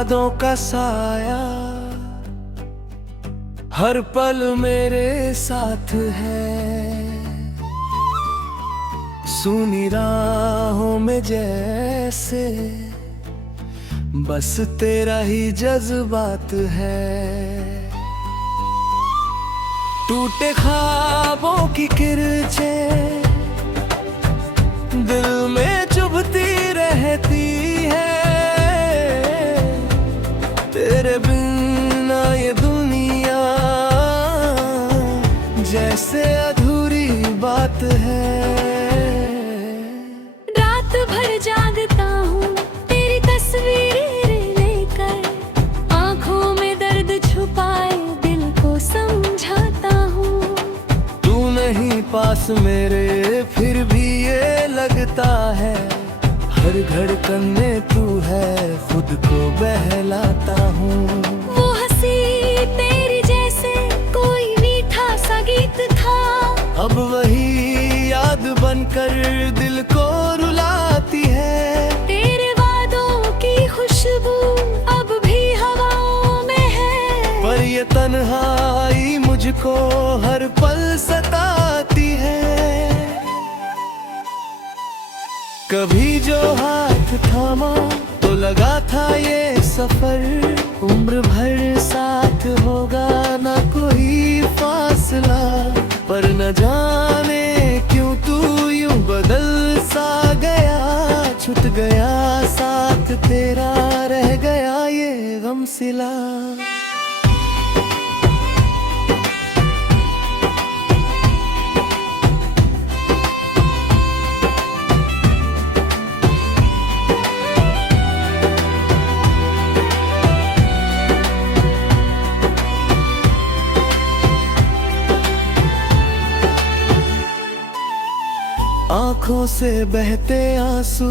यादों का साया हर पल मेरे साथ है। सुनी राहों में जैसे बस तेरा ही जज्बात है। टूटे ख्वाबों की किरचें दिल में चुभती रहती है। तेरे बिना ये दुनिया जैसे अधूरी बात है। रात भर जागता हूँ तेरी तस्वीरें लेकर, आंखों में दर्द छुपाए दिल को समझाता हूँ। तू नहीं पास मेरे फिर भी ये लगता है, हर धड़कन में तू है खुद को बहलाता हूँ। वो हंसी तेरी जैसे कोई मीठा सा गीत था, अब वही याद बनकर दिल को रुलाती है। तेरे वादों की खुशबू अब भी हवाओं में है, पर ये तन्हाई मुझको हर पल सताती है। कभी जो हाथ थामा तो लगा था ये सफर उम्र भर साथ होगा ना कोई फासला। पर न जाने क्यों तू यूं बदल सा गया, छूट गया साथ तेरा रह गया ये गम सिला। आँखों से बहते आंसू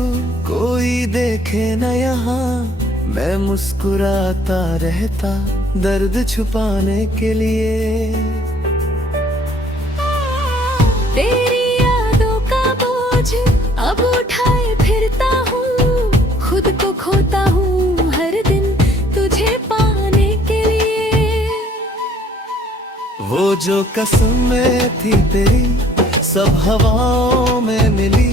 कोई देखे न यहाँ, मैं मुस्कुराता रहता दर्द छुपाने के लिए। तेरी यादों का बोझ अब उठाए फिरता हूँ, खुद को खोता हूँ हर दिन तुझे पाने के लिए। वो जो कसमें थी तेरी सब हवाओं में मिली,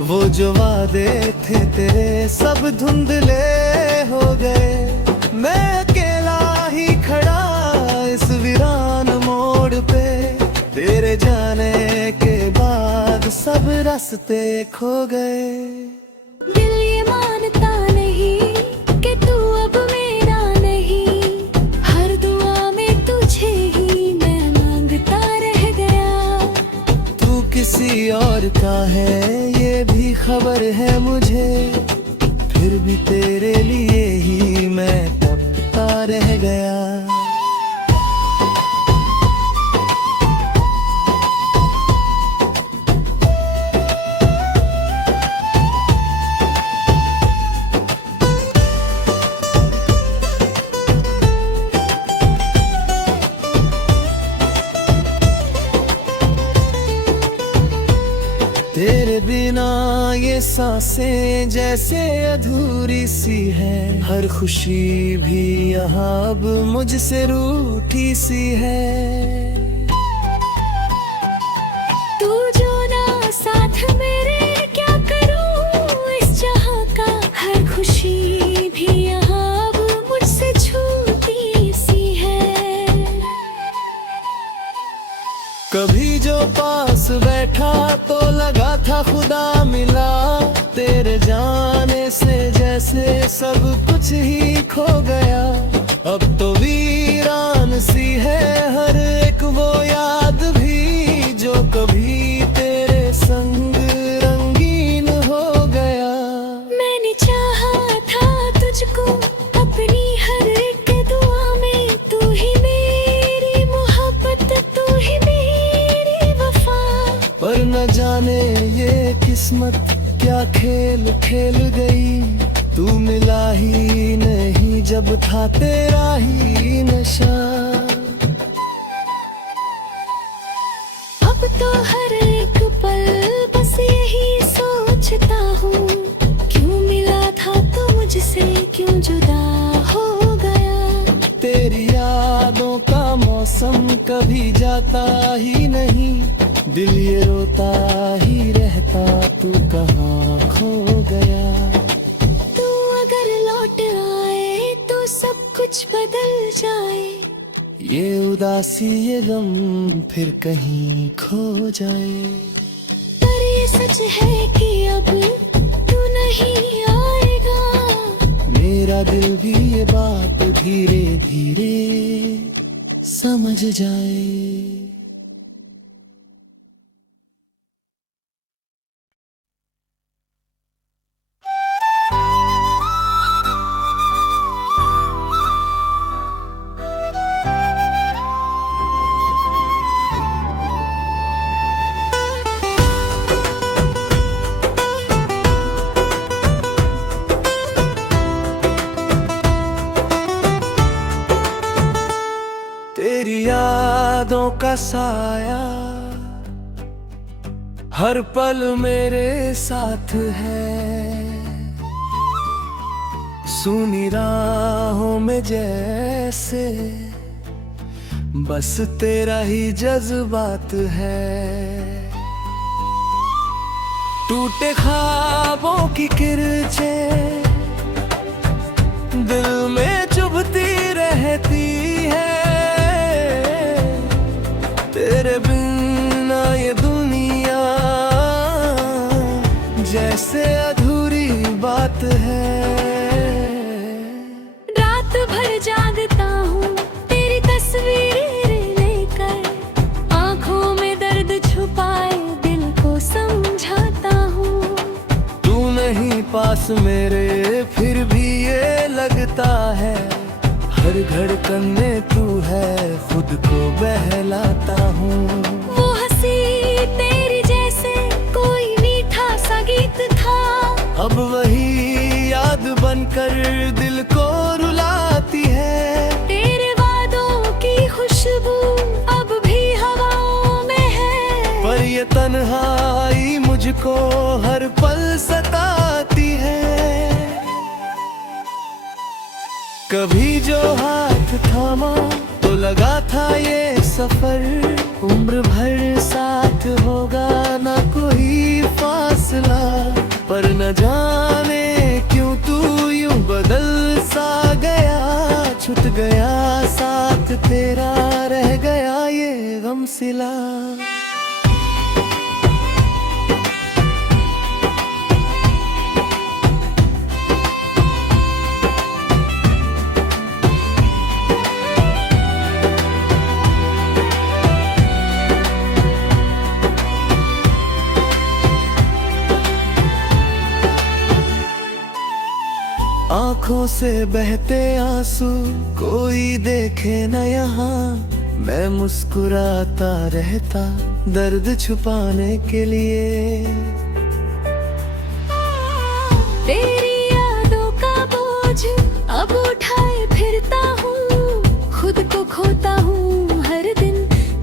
वो जो वादे थे तेरे सब धुंधले हो गए। मैं अकेला ही खड़ा इस वीरान मोड़ पे, तेरे जाने के बाद सब रास्ते खो गए। दिल ये मानता नहीं कि तू अब मेरा नहीं, हर दुआ में तुझे ही मैं मांगता रह गया। तू किसी और का है ये भी खबर है मुझे, फिर भी तेरे लिए ही मैं तड़पता रह गया। तेरे बिना ये सांसें जैसे अधूरी सी है, हर खुशी भी यहाँ अब मुझसे रूठी सी है। तू जो ना साथ मेरे क्या करूं इस जहां का, हर खुशी भी यहाँ अब मुझसे छूटी सी है। कभी जो पास बैठा तो लगा था खुदा मिला, तेरे जाने से जैसे सब कुछ ही खो गया। अब तो वीरान सी है हर एक वो याद भी, जो कभी तेरे संग रंगीन हो गया। मैंने चाहा था तुझको अपनी हर एक दुआ में, तू ही मेरी मोहब्बत तू ही मेरी वफा। पर न जाने ये किस्मत क्या खेल खेल गई, तू मिला ही नहीं जब था तेरा ही नशा। अब तो हर एक पल बस यही सोचता हूँ, क्यों मिला था तो मुझसे क्यों जुदा हो कभी जाता ही नहीं, दिल ये रोता ही रहता, तू कहाँ खो गया। तू अगर लौट आए तो सब कुछ बदल जाए, ये उदासी ये गम फिर कहीं खो जाए। पर ये सच है कि अब तू नहीं आएगा, मेरा दिल भी ये बात धीरे धीरे समझ जाए। तेरी यादों का साया हर पल मेरे साथ है, सुनी राहों में जैसे बस तेरा ही जज्बात है। टूटे ख्वाबों की किरचे दिल में चुभती रहती है, तेरे बिना ये दुनिया जैसे अधूरी बात है। रात भर जागता हूँ तेरी तस्वीर लेकर, आँखों में दर्द छुपाए दिल को समझाता हूँ। तू नहीं पास मेरे फिर भी ये लगता है, हर धड़कन में तू है, खुद को बहलाता हूँ। वो हंसी तेरी जैसे कोई मीठा सा गीत था, अब वही याद बनकर दिल को रुलाती है। तेरे वादों की खुशबू अब भी हवाओं में है, पर ये तन्हाई मुझको हर पल सताती है। कभी जो हाथ थामा तो लगा था ये सफर, उम्र भर साथ होगा ना कोई फासला। पर न जाने क्यों तू यूं बदल सा गया, छूट गया साथ तेरा, रह गया ये गम सिला। आँखों से बहते आंसू कोई देखे न यहाँ, मैं मुस्कुराता रहता दर्द छुपाने के लिए। तेरी यादों का बोझ अब उठाए फिरता हूँ, खुद को खोता हूँ हर दिन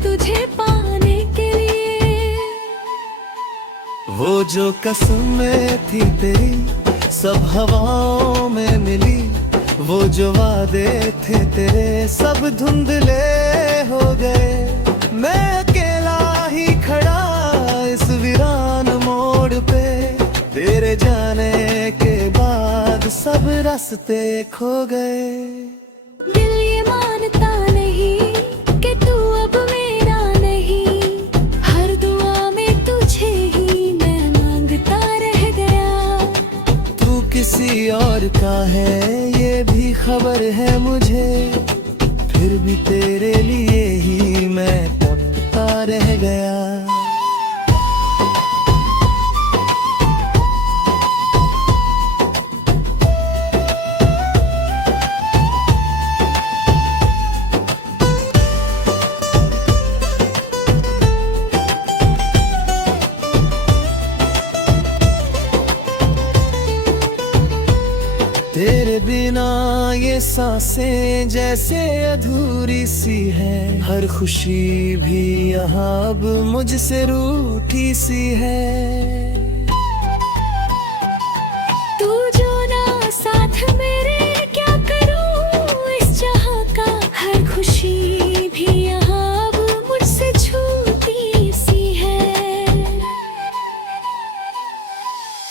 तुझे पाने के लिए। वो जो कसमें थी तेरी सब हवाओं में मिली, वो जो वादे थे तेरे सब धुंधले हो गए। मैं अकेला ही खड़ा इस वीरान मोड़ पे, तेरे जाने के बाद सब रास्ते खो गए। दिल ये मानता नहीं कि तू अब मेरा नहीं, हर दुआ में तुझे ही मैं मांगता रह गया। तू किसी और का है ये भी खबर है मुझे, फिर भी तेरे लिए ही मैं तड़पता रह गया। तेरे बिना ये सांसें जैसे अधूरी सी है, हर खुशी भी यहाँ अब मुझसे रूठी सी है। तू जो ना साथ मेरे क्या करूं इस जहां का, हर खुशी भी यहाँ अब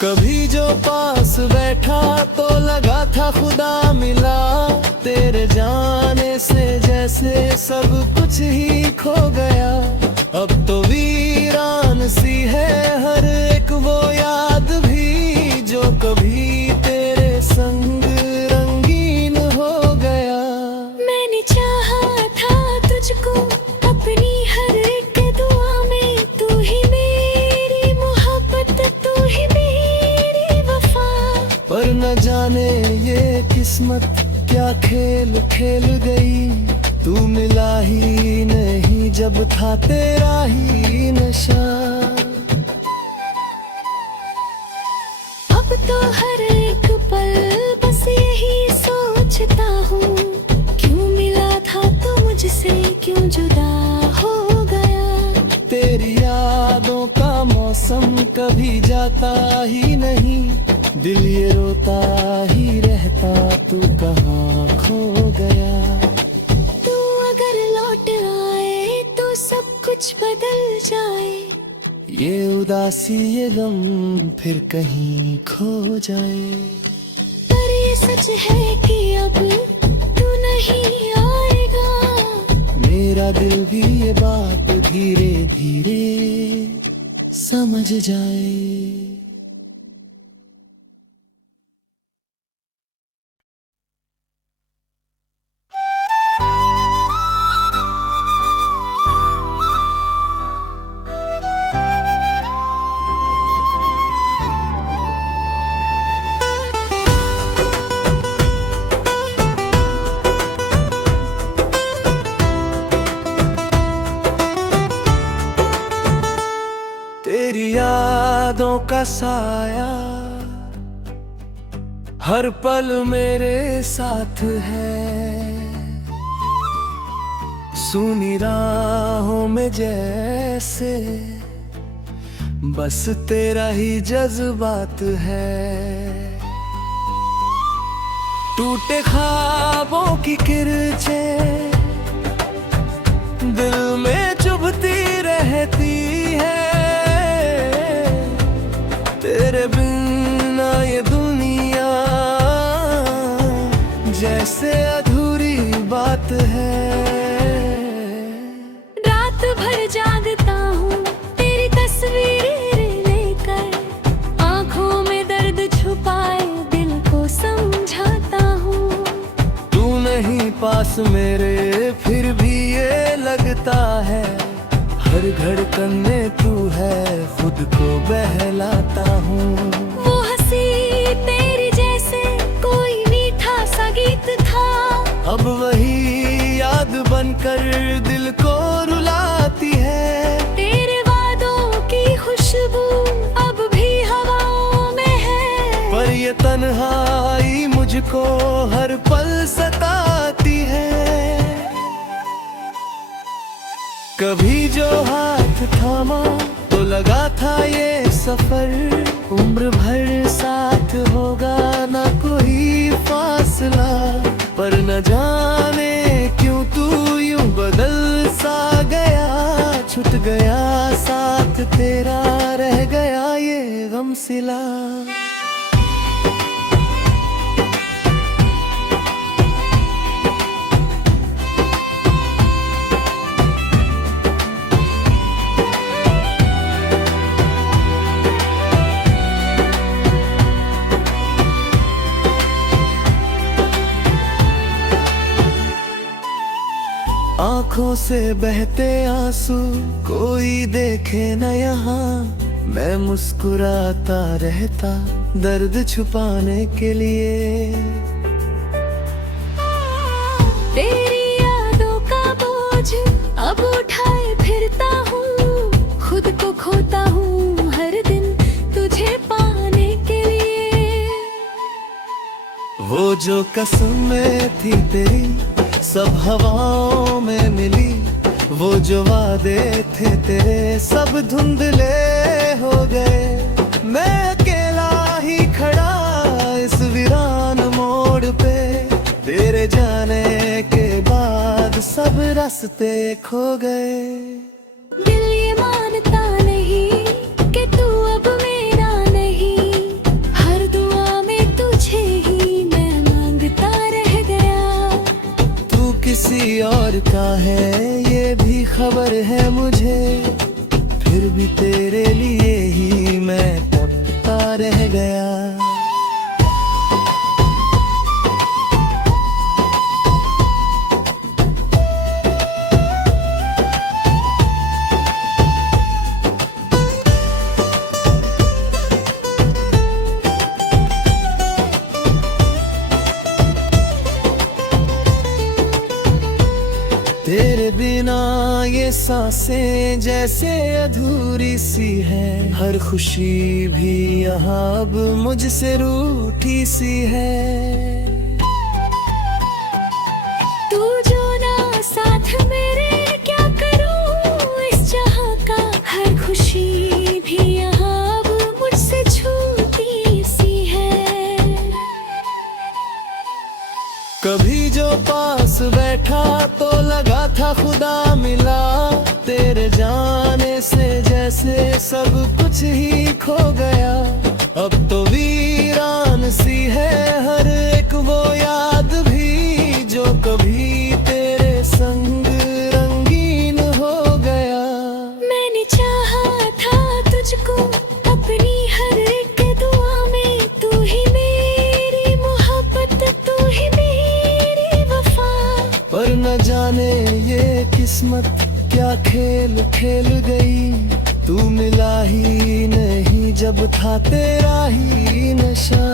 कभी जो पास बैठा तो लगा था खुदा मिला, तेरे जाने से जैसे सब कुछ ही खो गया। अब तो वीरान सी है हर एक वो याद भी, जो कभी तेरे संग रंगीन हो गया। मैंने चाहा था तुझको अपनी हर एक दुआ में, तू ही मेरी मोहब्बत, तू ही मेरी वफा। पर न जाने ये किस्मत क्या खेल खेल गई, तू मिला ही नहीं जब था तेरा ही नशा। अब तो हर एक पल बस यही सोचता हूँ, क्यों मिला था तो मुझसे क्यों जुदा हो गया। तेरी यादों का मौसम कभी जाता ही नहीं, दिल ये रोता ही रहता तू कहाँ खो गया। तू अगर लौट आए तो सब कुछ बदल जाए, ये उदासी ये गम फिर कहीं खो जाए। पर ये सच है कि अब तू नहीं आएगा, मेरा दिल भी ये बात धीरे धीरे समझ जाए। तेरी यादों का साया हर पल मेरे साथ है, सुनी राहों में जैसे बस तेरा ही जज्बात है। टूटे ख्वाबों की किरचें दिल में चुभती रहती है, तेरे बिना ये दुनिया जैसे अधूरी बात है। रात भर जागता हूँ तेरी तस्वीरें लेकर, आँखों में दर्द छुपाए दिल को समझाता हूँ। तू नहीं पास मेरे फिर भी ये लगता है, हर धड़कन में तू है खुद को बहलाता हूँ। वो हंसी तेरी जैसे कोई मीठा सा गीत था, अब वही याद बनकर दिल को रुलाती है। तेरे वादों की खुशबू अब भी हवाओं में है, पर ये तन्हाई मुझको हर पल सताती है। कभी जो हाथ थामा तो लगा था ये सफर, उम्र भर साथ होगा ना कोई फासला। पर न जाने क्यों तू यूं बदल सा गया, छूट गया साथ तेरा रह गया ये गम सिला। आँखों से बहते आंसू कोई देखे न यहाँ, मैं मुस्कुराता रहता दर्द छुपाने के लिए। तेरी यादों का बोझ अब उठाए फिरता हूँ, खुद को खोता हूँ हर दिन तुझे पाने के लिए। वो जो कसमें थी तेरी सब हवाओं में मिली, वो जो वादे थे तेरे सब धुंधले हो गए। मैं अकेला ही खड़ा इस वीरान मोड़ पे, तेरे जाने के बाद सब रास्ते खो गए। दिल ये मानता नहीं कि तू अब मेरा नहीं, कबर का है ये भी खबर है मुझे, फिर भी तेरे लिए ही मैं तड़पता रह गया। तेरे बिना ये सांसें जैसे अधूरी सी है, हर खुशी भी यहाँ अब मुझसे रूठी सी है। तू जो ना साथ मेरे क्या करूं इस जहां का, हर खुशी भी यहाँ अब मुझसे छूटी सी है। कभी जो पास बैठा तो लगा था खुदा मिला, तेरे जाने से जैसे सब कुछ ही खो गया। अब तो वीरान सी है हर एक वो याद भी, जो कभी तेरे संग रंगीन हो गया। मैंने चाहा था तुझको अपनी हर एक दुआ में, तू ही मेरी मोहब्बत, तू ही मेरी वफा। पर न जाने ये किस्मत क्या खेल खेल गई, तू मिला ही नहीं जब था तेरा ही नशा।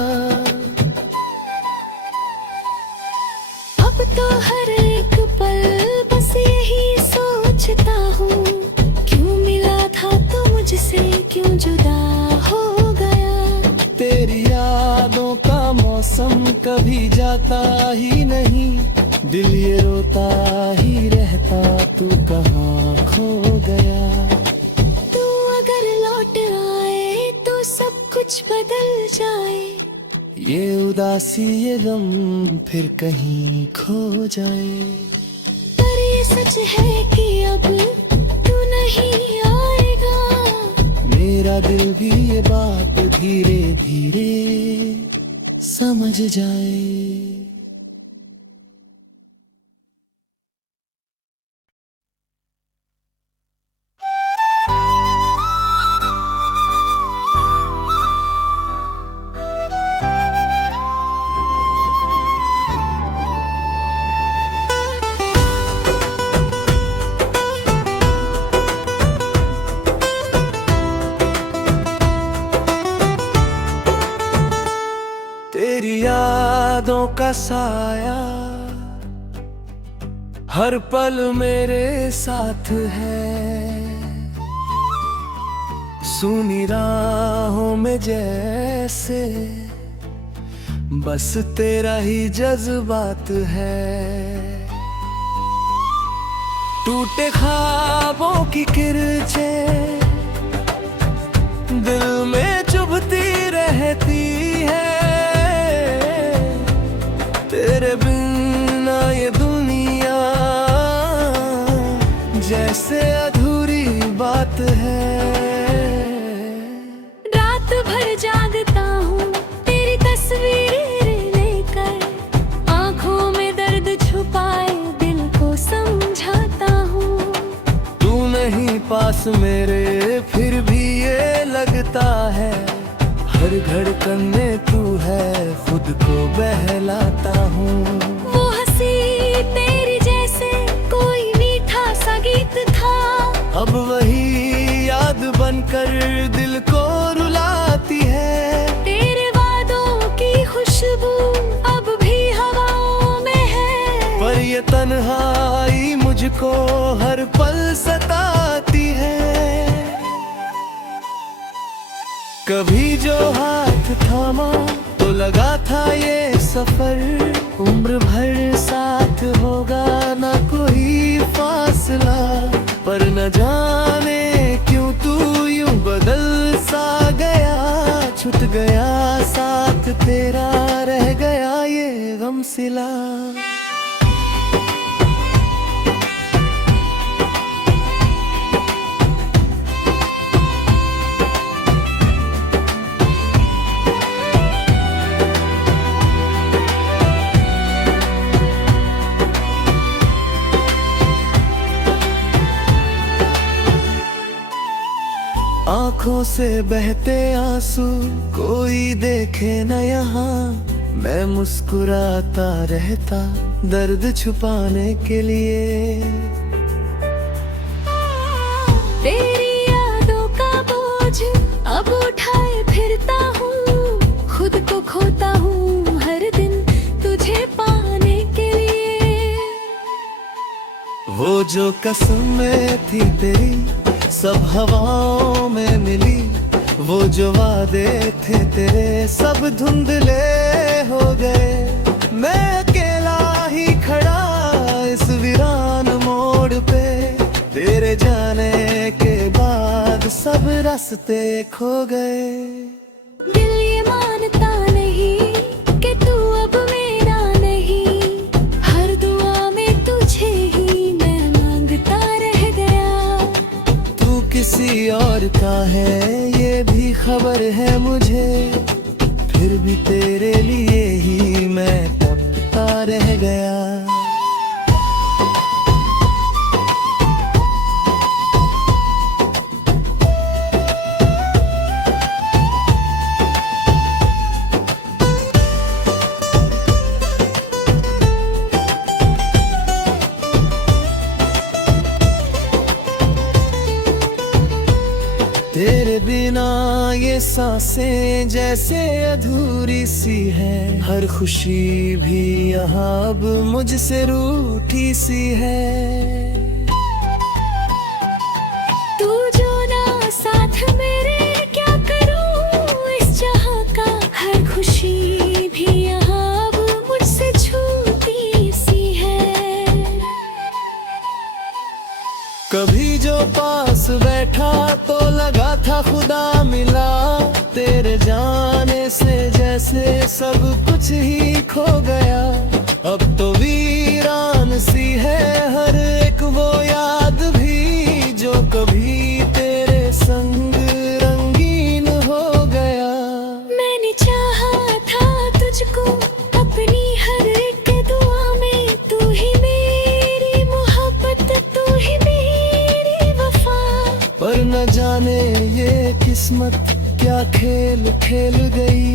अब तो हर एक पल बस यही सोचता हूँ, क्यों मिला था तो मुझसे क्यों जुदा हो गया। तेरी यादों का मौसम कभी जाता ही नहीं, दिल ये रोता ही रहता तू कहाँ खो गया। तू अगर लौट आए तो सब कुछ बदल जाए, ये उदासी ये गम फिर कहीं खो जाए। पर ये सच है कि अब तू नहीं आएगा, मेरा दिल भी ये बात धीरे धीरे समझ जाए। तेरी यादों का साया हर पल मेरे साथ है, सुनी राहों में जैसे बस तेरा ही जज्बात है। टूटे ख्वाबों की किरचें दिल में चुभती रहती है, तेरे बिना ये दुनिया जैसे अधूरी बात है। रात भर जागता हूँ तेरी तस्वीर लेकर, आंखों में दर्द छुपाए दिल को समझाता हूँ। तू नहीं पास मेरे फिर भी ये लगता है, हर धड़कन में तू है खुद को बहलाता हूँ। वो हंसी तेरी जैसे कोई मीठा सा गीत था, अब वही याद बनकर दिल को रुलाती है। तेरे वादों की खुशबू अब भी हवाओं में है, पर ये तन्हाई मुझको हर पल सताती है। कभी जो हाथ थामा तो लगा था ये सफर, उम्र भर साथ होगा ना कोई फासला। पर न जाने क्यों तू यूं बदल सा गया, छूट गया साथ तेरा रह गया ये गम सिला। आंखों से बहते आंसू कोई देखे न यहाँ, मैं मुस्कुराता रहता दर्द छुपाने के लिए। तेरी यादों का बोझ अब उठाए फिरता हूँ, खुद को खोता हूँ हर दिन तुझे पाने के लिए। वो जो कसमें थी तेरी सब हवाओं में मिली, वो जो वादे थे तेरे सब धुंधले हो गए। मैं अकेला ही खड़ा इस वीरान मोड़ पे, तेरे जाने के बाद सब रास्ते खो गए। दिल ये मानता नहीं कि तू अब मेरा नहीं, हर दुआ में तुझे ही मैं मांगता रह गया। तू किसी और का है ये भी खबर है मुझे, फिर भी तेरे लिए ही मैं तड़पता रह गया। तेरे बिना ये सांसें जैसे अधूरी सी है, हर खुशी भी यहाँ अब मुझसे रूठी सी है। तू जो ना साथ मेरे क्या करूं इस जहां का, हर खुशी भी यहाँ अब मुझसे छूटी सी है। कभी जो पास बैठा तो लगा था खुदा मिला, तेरे जाने से जैसे सब कुछ ही खो गया। अब तो वीरान सी है हर एक वो याद भी, जो कभी तेरे संग रंगीन हो गया। मैंने चाहा था तुझको अपनी हर एक दुआ में, तू ही मेरी मोहब्बत तू ही मेरी वफा। पर न जाने ये किस्मत क्या खेल खेल गई,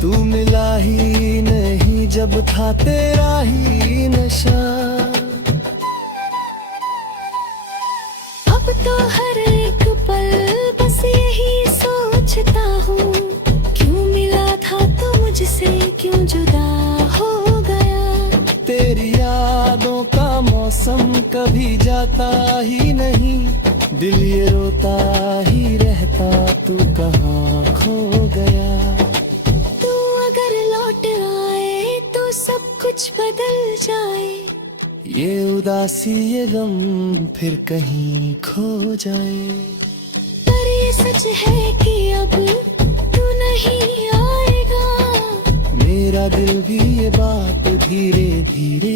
तू मिला ही नहीं जब था तेरा ही नशा। अब तो हर एक पल बस यही सोचता हूँ, क्यों मिला था तो मुझसे क्यों जुदा हो गया। तेरी यादों का मौसम कभी जाता ही नहीं, दिल ये रोता ही रहता तू कहाँ खो गया। तू अगर लौट आए तो सब कुछ बदल जाए, ये उदासी ये गम फिर कहीं खो जाए। पर ये सच है कि अब तू नहीं आएगा, मेरा दिल भी ये बात धीरे धीरे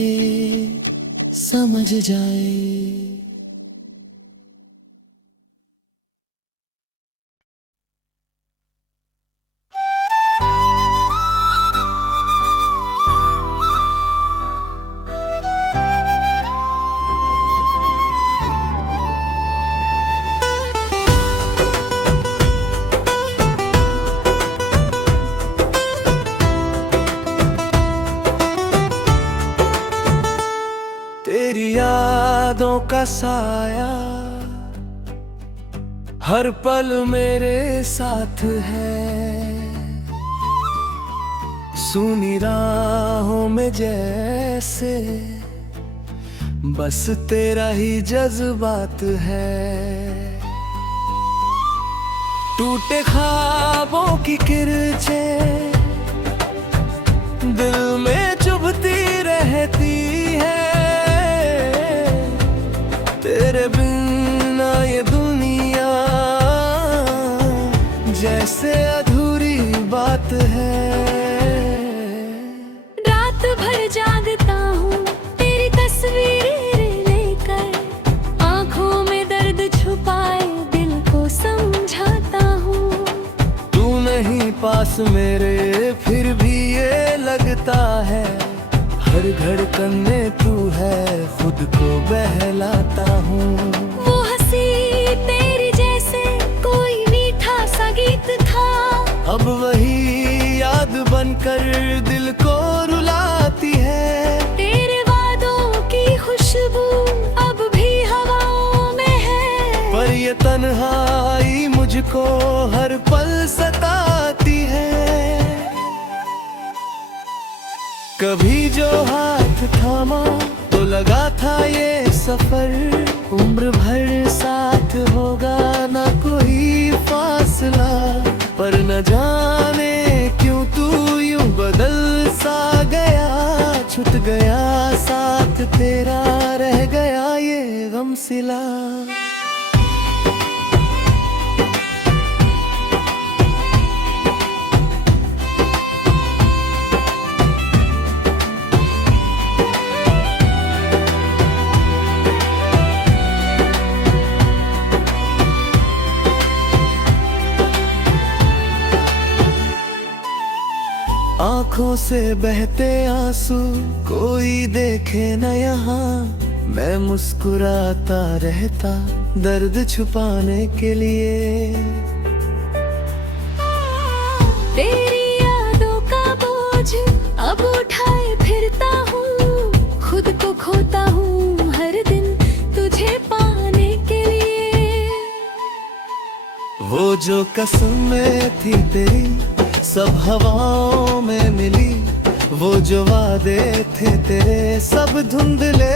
समझ जाए। तेरी यादों का साया हर पल मेरे साथ है, सुनी राहों में जैसे बस तेरा ही जज्बात है। टूटे ख्वाबों की किरचें दिल में चुभती रहती है, तेरे बिना ये दुनिया जैसे अधूरी बात है। रात भर जागता हूँ तेरी तस्वीरें लेकर, आंखों में दर्द छुपाए दिल को समझाता हूँ। तू नहीं पास मेरे फिर भी ये लगता है, हर धड़कन में तू है खुद को बहलाता हूँ। वो हंसी तेरी जैसे कोई कर दिल को रुलाती है। तेरे वादों की खुशबू अब भी हवाओं में है, पर ये तन्हाई मुझको हर पल सताती है। कभी जो हाथ थामा तो लगा था ये सफर, उम्र भर साथ होगा ना कोई फासला। पर न जाने क्यों तू यूं बदल सा गया, छूट गया साथ तेरा, रह गया ये गम सिला। आँखों से बहते आंसू कोई देखे न यहाँ, मैं मुस्कुराता रहता दर्द छुपाने के लिए। तेरी यादों का बोझ अब उठाए फिरता हूँ, खुद को खोता हूँ हर दिन तुझे पाने के लिए। वो जो कसमें थी तेरी सब हवाओं में मिली, वो जो वादे थे तेरे सब धुंधले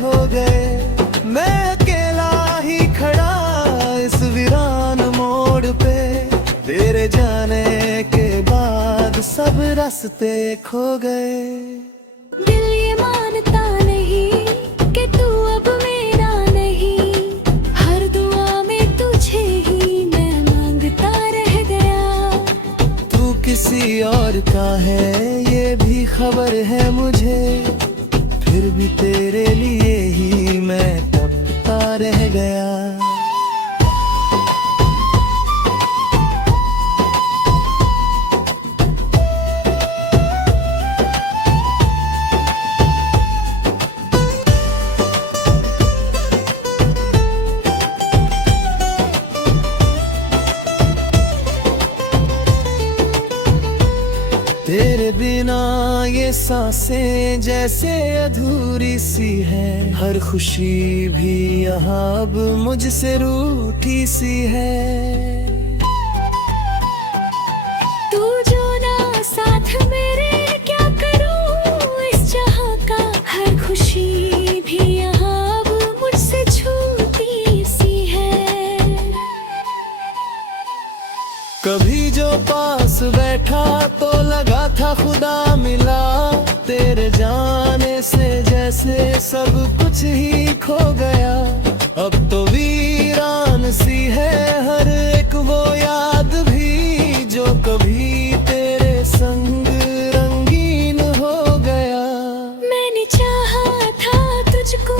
हो गए। मैं अकेला ही खड़ा इस वीरान मोड़ पे, तेरे जाने के बाद सब रास्ते खो गए। दिल ये मानता नहीं कि तू अब मेरा नहीं, हर दुआ में तुझे ही मैं मांगता रह गया। तू किसी और का है ये भी खबर है मुझे, फिर भी तेरे लिए ही मैं तड़पता रह गया। तेरे बिना ये सांसें जैसे अधूरी सी है, हर खुशी भी यहाँ अब मुझसे रूठी सी है। तू जो ना साथ मेरे क्या करूं इस जहां का, हर खुशी भी यहाँ अब मुझसे छूटी सी है। कभी जो पास बैठा तो लगा था खुदा मिला, तेरे जाने से जैसे सब कुछ ही खो गया। अब तो वीरान सी है हर एक वो याद भी, जो कभी तेरे संग रंगीन हो गया। मैंने चाहा था तुझको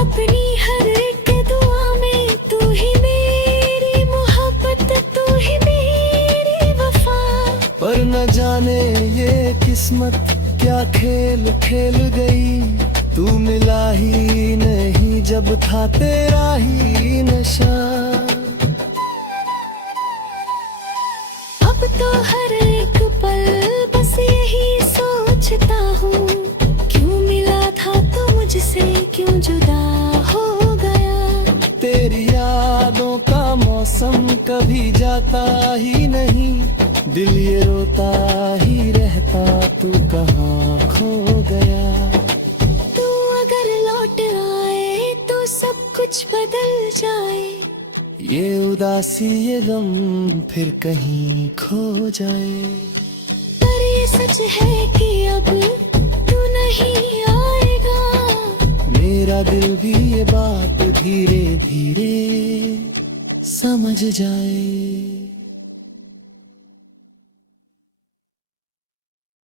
अपनी हर एक दुआ में, तू ही मेरी मोहब्बत, तू ही मेरी वफा। पर न जाने ये किस्मत क्या खेल खेल गई, तू मिला ही नहीं जब था तेरा ही नशा। अब तो हर एक पल बस यही सोचता हूँ, क्यों मिला था तो मुझसे क्यों जुदा हो गया। तेरी यादों का मौसम कभी जाता ही नहीं, दिल ये रोता ही रहता तू कहाँ खो गया। तू अगर लौट आए तो सब कुछ बदल जाए, ये उदासी ये गम फिर कहीं खो जाए। पर ये सच है कि अब तू नहीं आएगा, मेरा दिल भी ये बात धीरे धीरे समझ जाए।